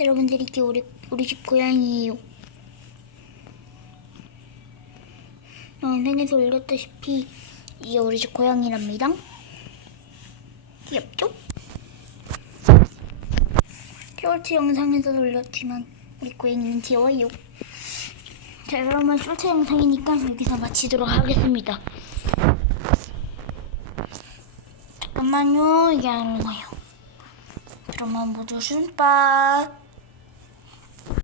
여러분들이 이게 우리 우리 집 고양이에요. 영상에서 올렸다시피 이게 우리 집 고양이랍니다. 귀엽죠? 쇼츠 영상에서 올렸지만 우리 고양이는 귀여워요. 자 그러면 쇼츠 영상이니까 여기서 마치도록 하겠습니다. 잠깐만요 이게 안 와요. 그러면 모두 순빠